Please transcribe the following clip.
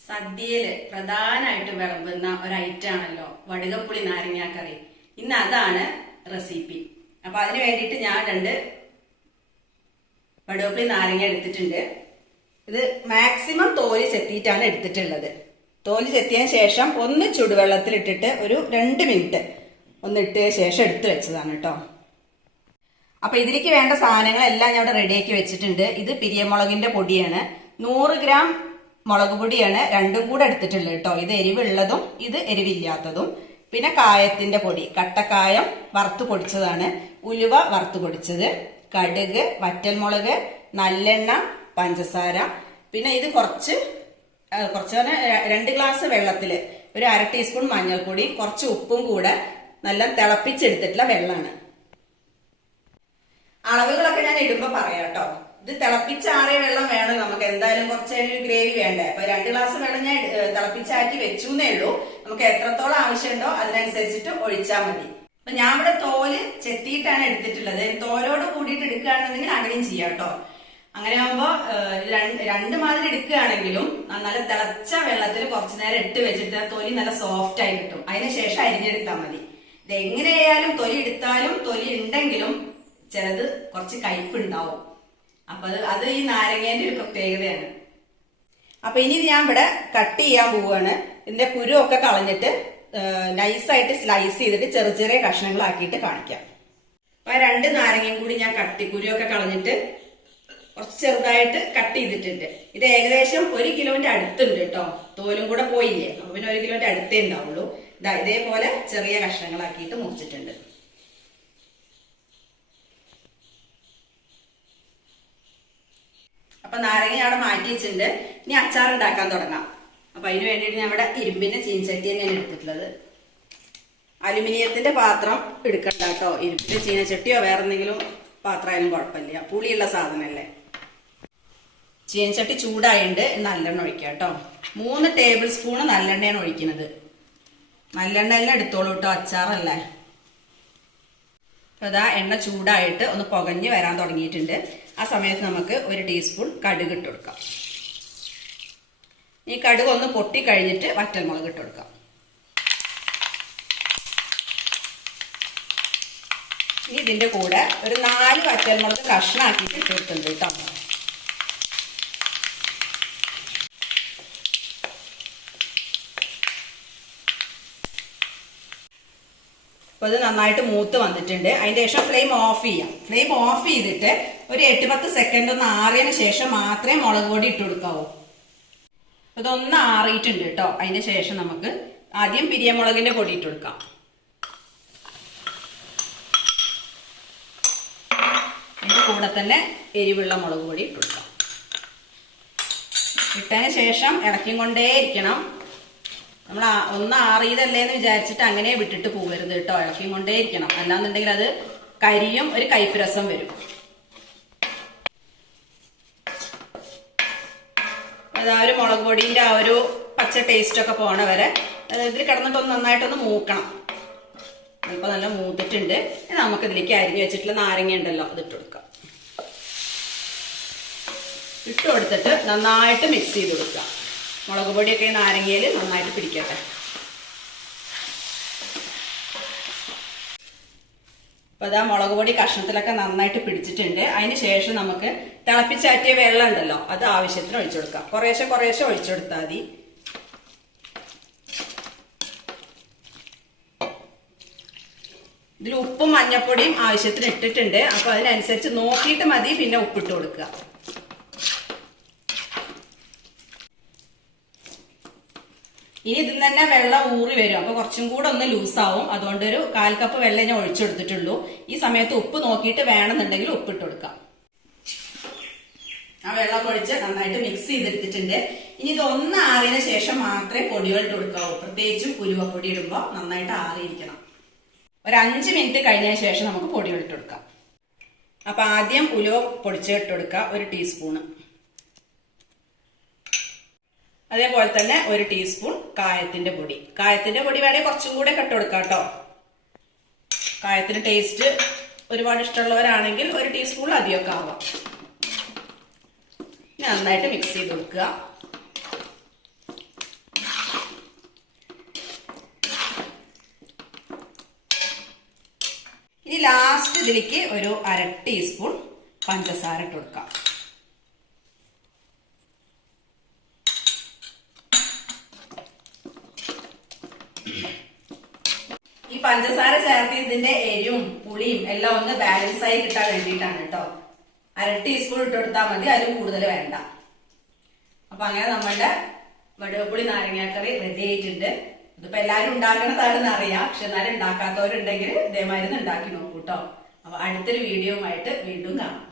സദ്യയിൽ പ്രധാനമായിട്ട് വിളമ്പുന്ന ഒരു ഐറ്റം ആണല്ലോ വടുകപ്പുളി നാരങ്ങാക്കറി ഇന്ന് അതാണ് റെസിപ്പി. അപ്പൊ അതിന് വേണ്ടിയിട്ട് ഞാൻ രണ്ട് വടുകപ്പുളി നാരങ്ങ എടുത്തിട്ടുണ്ട്. ഇത് മാക്സിമം തോൽ ചെത്തിയിട്ടാണ് എടുത്തിട്ടുള്ളത്. തോൽ ചെത്തിയതിന് ശേഷം ഒന്ന് ചുടുവെള്ളത്തിലിട്ടിട്ട് ഒരു രണ്ട് മിനിറ്റ് ഒന്ന് ഇട്ടതിന് ശേഷം എടുത്തു വെച്ചതാണ് കേട്ടോ. അപ്പൊ ഇതിലേക്ക് വേണ്ട സാധനങ്ങളെല്ലാം ഞാൻ ഇവിടെ റെഡിയാക്കി വെച്ചിട്ടുണ്ട്. ഇത് പിരിയമുളകിന്റെ പൊടിയാണ്. നൂറ് ഗ്രാം മുളക് പൊടിയാണ് രണ്ടും കൂടെ എടുത്തിട്ടുള്ളത് കേട്ടോ. ഇത് എരിവുള്ളതും ഇത് എരിവില്ലാത്തതും. പിന്നെ കായത്തിന്റെ പൊടി കട്ടക്കായം വറുത്ത് പൊടിച്ചതാണ്. ഉലുവ വറുത്ത് പൊടിച്ചത്. കടുക് വറ്റൽമുളക് നല്ലെണ്ണ പഞ്ചസാര. പിന്നെ ഇത് കുറച്ച് കുറച്ച് രണ്ട് ഗ്ലാസ് വെള്ളത്തിൽ ഒരു അര ടീസ്പൂൺ മഞ്ഞൾപ്പൊടി കുറച്ച് ഉപ്പും കൂടെ നല്ല തിളപ്പിച്ചെടുത്തിട്ടുള്ള വെള്ളമാണ്. അളവുകളൊക്കെ ഞാൻ ഇടുമ്പോ പറയാം കേട്ടോ. ഇത് തിളപ്പിച്ചാറിയ വെള്ളം വേണം നമുക്ക്. എന്തായാലും കുറച്ച് ഗ്രേവി വേണ്ടേ? അപ്പൊ രണ്ട് ഗ്ലാസ് വെള്ളം ഞാൻ തിളപ്പിച്ചാറ്റി വെച്ചു എന്നേ ഉള്ളൂ. നമുക്ക് എത്രത്തോളം ആവശ്യമുണ്ടോ അതിനനുസരിച്ചിട്ട് ഒഴിച്ചാൽ മതി. അപ്പൊ ഞാൻ ഇവിടെ തോൽ ചെത്തിയിട്ടാണ് എടുത്തിട്ടുള്ളത്. തോലോട് കൂടിയിട്ട് എടുക്കുകയാണെന്നുണ്ടെങ്കിൽ അങ്ങനെയും ചെയ്യാം കേട്ടോ. അങ്ങനെ ആകുമ്പോ രണ്ട് മാതിരി എടുക്കുകയാണെങ്കിലും നല്ല തിളച്ച വെള്ളത്തിൽ കുറച്ചു നേരം ഇട്ട് വെച്ചിട്ട് തൊലി നല്ല സോഫ്റ്റ് ആയി കിട്ടും. അതിനുശേഷം അരിഞ്ഞെടുത്താൽ മതി. ഇത് എങ്ങനെയായാലും തൊലി എടുത്താലും തൊലി ഉണ്ടെങ്കിലും ചിലത് കുറച്ച് കയ്പുണ്ടാവും അപ്പൊ അത് അത് ഈ നാരങ്ങേന്റെ ഒരു പ്രത്യേകതയാണ്. അപ്പൊ ഇനി ഞാൻ ഇവിടെ കട്ട് ചെയ്യാൻ പോവുകയാണ് ഇതിന്റെ കുരുവൊക്കെ കളഞ്ഞിട്ട് നൈസായിട്ട് സ്ലൈസ് ചെയ്തിട്ട് ചെറിയ ചെറിയ കഷ്ണങ്ങളാക്കിയിട്ട് കാണിക്കാം. അപ്പൊ രണ്ട് നാരങ്ങയും കൂടി ഞാൻ കട്ടി കുരുവൊക്കെ കളഞ്ഞിട്ട് കുറച്ച് ചെറുതായിട്ട് കട്ട് ചെയ്തിട്ടുണ്ട്. ഇത് ഏകദേശം ഒരു കിലോന്റെ അടുത്തുണ്ട് കേട്ടോ തോലും കൂടെ പോയില്ലേ? അപ്പൊ പിന്നെ ഒരു കിലോന്റെ അടുത്തേ ഉണ്ടാവുള്ളൂ. ഇതാ ഇതേപോലെ ചെറിയ കഷ്ണങ്ങളാക്കിയിട്ട് മുറിച്ചിട്ടുണ്ട്. അപ്പൊ നാരങ്ങ അവിടെ മാറ്റി വെച്ചിട്ടുണ്ട്. ഇനി അച്ചാർ ഉണ്ടാക്കാൻ തുടങ്ങാം. അപ്പൊ അതിന് വേണ്ടിയിട്ട് ഞാൻ ഇവിടെ ഇരുമ്പിന്റെ ചീനച്ചട്ടി തന്നെയാണ് എടുത്തിട്ടുള്ളത്. അലുമിനിയത്തിന്റെ പാത്രം എടുക്കണ്ട കേട്ടോ ഇരുമ്പിന്റെ ചീനച്ചട്ടിയോ വേറെ എന്തെങ്കിലും പാത്രമായാലും കുഴപ്പമില്ല. പുളിയുള്ള സാധനമല്ലേ? ചീനച്ചട്ടി ചൂടായുണ്ട് നല്ലെണ്ണ ഒഴിക്കാം കേട്ടോ മൂന്ന് ടേബിൾ സ്പൂണ് നല്ലെണ്ണയാണ് ഒഴിക്കുന്നത്. നല്ലെണ്ണ എല്ലാം എടുത്തോളൂ കേട്ടോ അച്ചാറല്ലേ? അതാ എണ്ണ ചൂടായിട്ട് ഒന്ന് പുകഞ്ഞ് വരാൻ തുടങ്ങിയിട്ടുണ്ട്. ആ സമയത്ത് നമുക്ക് ഒരു ടീസ്പൂൺ കടുക് ഇട്ട് കൊടുക്കാം. ഈ കടുക് ഒന്ന് പൊട്ടി കഴിഞ്ഞിട്ട് വറ്റൽമുളക് ഇട്ട് കൊടുക്കാം. ഇനി ഇതിന്റെ കൂടെ ഒരു നാല് വറ്റൽമുളക് കഷ്ണാക്കിയിട്ട് ഇട്ട് കൊടുക്കുന്നുണ്ട് കേട്ടോ അപ്പോൾ ഇത് നന്നായിട്ട് മൂത്ത് വന്നിട്ടുണ്ട്. അതിന്റെ ശേഷം ഫ്ലെയിം ഓഫ് ചെയ്യാം. ഫ്ലെയിം ഓഫ് ചെയ്തിട്ട് ഒരു എട്ട് പത്ത് സെക്കൻഡ് ഒന്ന് ആറിയതിന് ശേഷം മാത്രമേ മുളക് പൊടി ഇട്ട് കൊടുക്കാവൂ. ഇതൊന്ന് ആറിയിട്ടുണ്ട് കേട്ടോ അതിന്റെ ശേഷം നമുക്ക് ആദ്യം പിരിയമുളകിന്റെ പൊടി ഇട്ട് കൊടുക്കാം. അതിന്റെ കൂടെ തന്നെ എരിവുള്ള മുളക് പൊടി ഇട്ട് കൊടുക്കാം. ഇട്ടതിന് ശേഷം ഇളക്കിയും കൊണ്ടേ ഇരിക്കണം നമ്മൾ ഒന്ന് ആറിയതല്ലേ എന്ന് വിചാരിച്ചിട്ട് അങ്ങനെ വിട്ടിട്ട് പോകരുത് കേട്ടോ. ഇളക്കിയും കൊണ്ടേ ഇരിക്കണം. അല്ലാന്നുണ്ടെങ്കിൽ അത് കരിയും ഒരു കയ്പ്പ് രസം വരും. അത് ആ ഒരു മുളക് പൊടിന്റെ ആ ഒരു പച്ച ടേസ്റ്റ് ഒക്കെ പോണ വരെ ഇതിൽ കിടന്നിട്ടൊന്ന് നന്നായിട്ടൊന്ന് മൂക്കണം. ഇപ്പൊ നല്ല മൂത്തിട്ടുണ്ട്. നമുക്ക് ഇതിലേക്ക് അരിഞ്ഞു വെച്ചിട്ടുള്ള നാരങ്ങ ഉണ്ടല്ലോ അത് ഇട്ട് കൊടുക്കാം. ഇട്ട് കൊടുത്തിട്ട് നന്നായിട്ട് മിക്സ് ചെയ്ത് കൊടുക്കുക മുളക് പൊടിയൊക്കെ നാരങ്ങയിൽ നന്നായിട്ട് പിടിക്കട്ടെ. അപ്പൊ അതാ മുളക് പൊടി കഷ്ണത്തിലൊക്കെ നന്നായിട്ട് പിടിച്ചിട്ടുണ്ട്. അതിന് ശേഷം നമുക്ക് തിളപ്പിച്ചാറ്റിയ വെള്ളം ഉണ്ടല്ലോ അത് ആവശ്യത്തിന് ഒഴിച്ചു കൊടുക്കാം. കുറേശ്ശെ കുറേശ്ശെ ഒഴിച്ചു കൊടുത്താൽ മതി. ഇതിൽ ഉപ്പും മഞ്ഞപ്പൊടിയും ആവശ്യത്തിന് ഇട്ടിട്ടുണ്ട്. അപ്പൊ അതിനനുസരിച്ച് നോക്കിയിട്ട് മതി പിന്നെ ഉപ്പിട്ട് കൊടുക്കുക. ഇനി ഇതിൽ തന്നെ വെള്ളം ഊറി വരും. അപ്പൊ കുറച്ചും കൂടെ ഒന്ന് ലൂസാവും അതുകൊണ്ട് ഒരു കാൽ കപ്പ് വെള്ളം ഞാൻ ഒഴിച്ചെടുത്തിട്ടുള്ളൂ ഈ സമയത്ത് ഉപ്പ് നോക്കിയിട്ട് വേണമെന്നുണ്ടെങ്കിൽ ഉപ്പിട്ട് കൊടുക്കാം. ആ വെള്ളം ഒഴിച്ച് നന്നായിട്ട് മിക്സ് ചെയ്തെടുത്തിട്ടുണ്ട്. ഇനി ഇത് ഒന്ന് ആറിയതിനു ശേഷം മാത്രമേ പൊടികൾ ഇട്ട് കൊടുക്കാവൂ. പ്രത്യേകിച്ചും ഉലുവപ്പൊടി ഇടുമ്പോൾ നന്നായിട്ട് ആറിയിരിക്കണം. ഒരു അഞ്ച് മിനിറ്റ് കഴിഞ്ഞതിന് ശേഷം നമുക്ക് പൊടികൾ ഇട്ട് കൊടുക്കാം. അപ്പൊ ആദ്യം ഉലുവ പൊടിച്ച് ഇട്ട് കൊടുക്കുക ഒരു ടീസ്പൂണ് അതേപോലെ തന്നെ ഒരു ടീസ്പൂൺ കായത്തിന്റെ പൊടി. കായത്തിന്റെ പൊടി വേണമെങ്കിൽ കുറച്ചും കൂടെ കട്ട് കൊടുക്കാം കേട്ടോ കായത്തിന് ടേസ്റ്റ് ഒരുപാട് ഇഷ്ടമുള്ളവരാണെങ്കിൽ ഒരു ടീസ്പൂൺ അധികമൊക്കെ ആവാം. നന്നായിട്ട് മിക്സ് ചെയ്ത് കൊടുക്കുക. ഇനി ലാസ്റ്റ് ഇതിലേക്ക് ഒരു അര ടീസ്പൂൺ പഞ്ചസാര ഇട്ട് കൊടുക്കാം. ഈ പഞ്ചസാര ചേർത്ത് ഇതിന്റെ എരിവും പുളിയും എല്ലാം ഒന്ന് ബാലൻസ് ആയി കിട്ടാൻ വേണ്ടിയിട്ടാണ് കേട്ടോ അര ടീസ്പൂൺ ഇട്ട് കൊടുത്താൽ മതി അതിൽ കൂടുതൽ വേണ്ട. അപ്പൊ അങ്ങനെ നമ്മളുടെ വടുവപ്പുളി നാരങ്ങാക്കറി റെഡി ആയിട്ടുണ്ട്. ഇതിപ്പോ എല്ലാരും ഉണ്ടാക്കണതാണെന്ന് അറിയാം പക്ഷെ എന്നാലും ഉണ്ടാക്കാത്തവരുണ്ടെങ്കിൽ ഇതേമാതിരി ഉണ്ടാക്കി നോക്കൂട്ടോ അപ്പൊ അടുത്തൊരു വീഡിയോ ആയിട്ട് വീണ്ടും കാണാം.